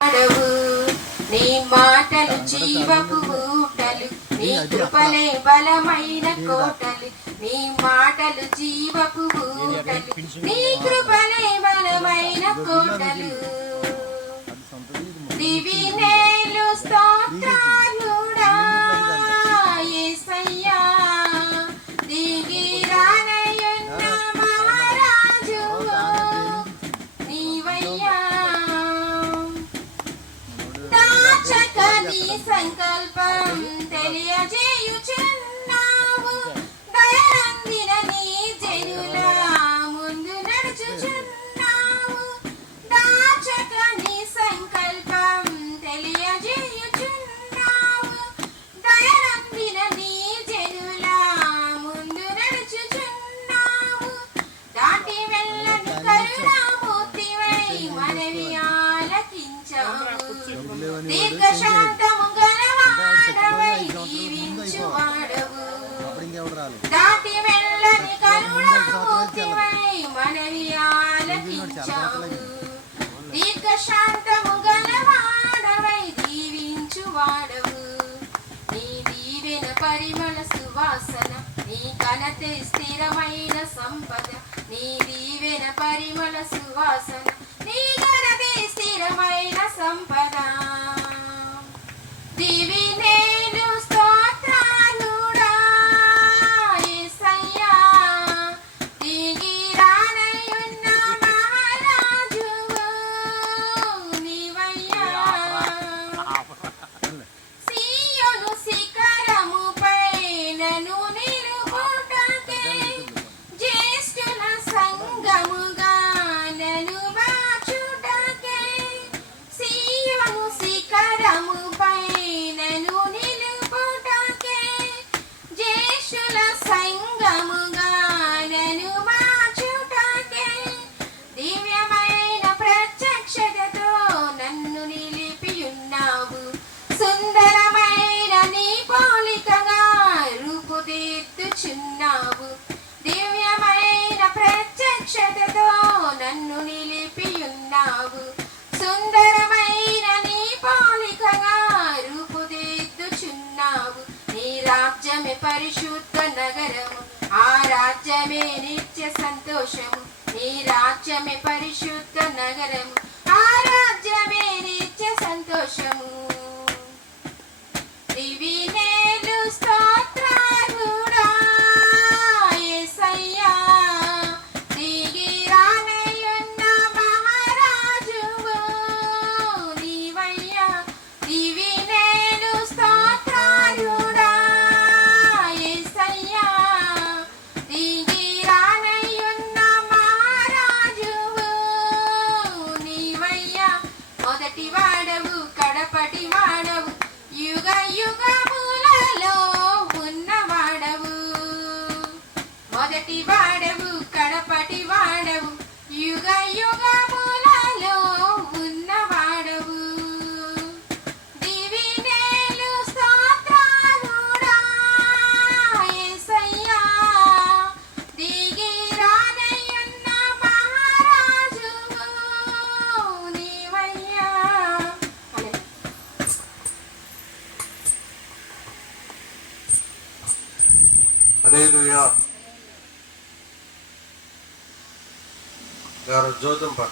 అడవు నీ మాటలు జీవపు ఊటలు నీ కృపలే బలమైన కోటలు నీ మాటలు జీవపు ఊటలు నీ కృపలే బలమైన కోటలు దివి సంకల్పం తెలియజేయుచున్నావు. దయనందిన నీ జనుల ముందు నడుచుచున్నావు. దాచక నీ సంకల్పం తెలియజేయుచున్నావు. దయనందిన నీ జనుల ముందు నడుచుచున్నావు. దాటి వెళ్ళని కరుణామూర్తివై మనవి ఆలకించావు. దీర్ఘశాంతి దాటి వెళ్ళని కరుణామూర్తివై మనవి ఆలకించావు దీర్ఘశాంతము గలవాడవై దీవించువాడవు నీ దీవెన పరిమళ సువాసన నీ కనతే స్థిరమైన సంపద నీ దీవెన పరిమళ సువాసన నీ కనతే జ్యేష్ఠుల సంగముగా దివ్యమైన ప్రత్యక్షతతో నన్ను నిలిపియున్నావు. సుందరమైన నీ పోలికగా రూపుదిద్దుచున్నావు దివ్యమైన ప్రత్యక్షతతో నన్ను నిలిపియున్నావు. పరిశుద్ధ నగరము. ఆ రాజ్యమే నిత్య సంతోషము. నీ రాజ్యమే పరిశుద్ధ నగరము. కడపటి వాడవు కడపటి వాడవు. యుగ యుగము హల్లెలూయా గారు జోతం పాట